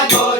hago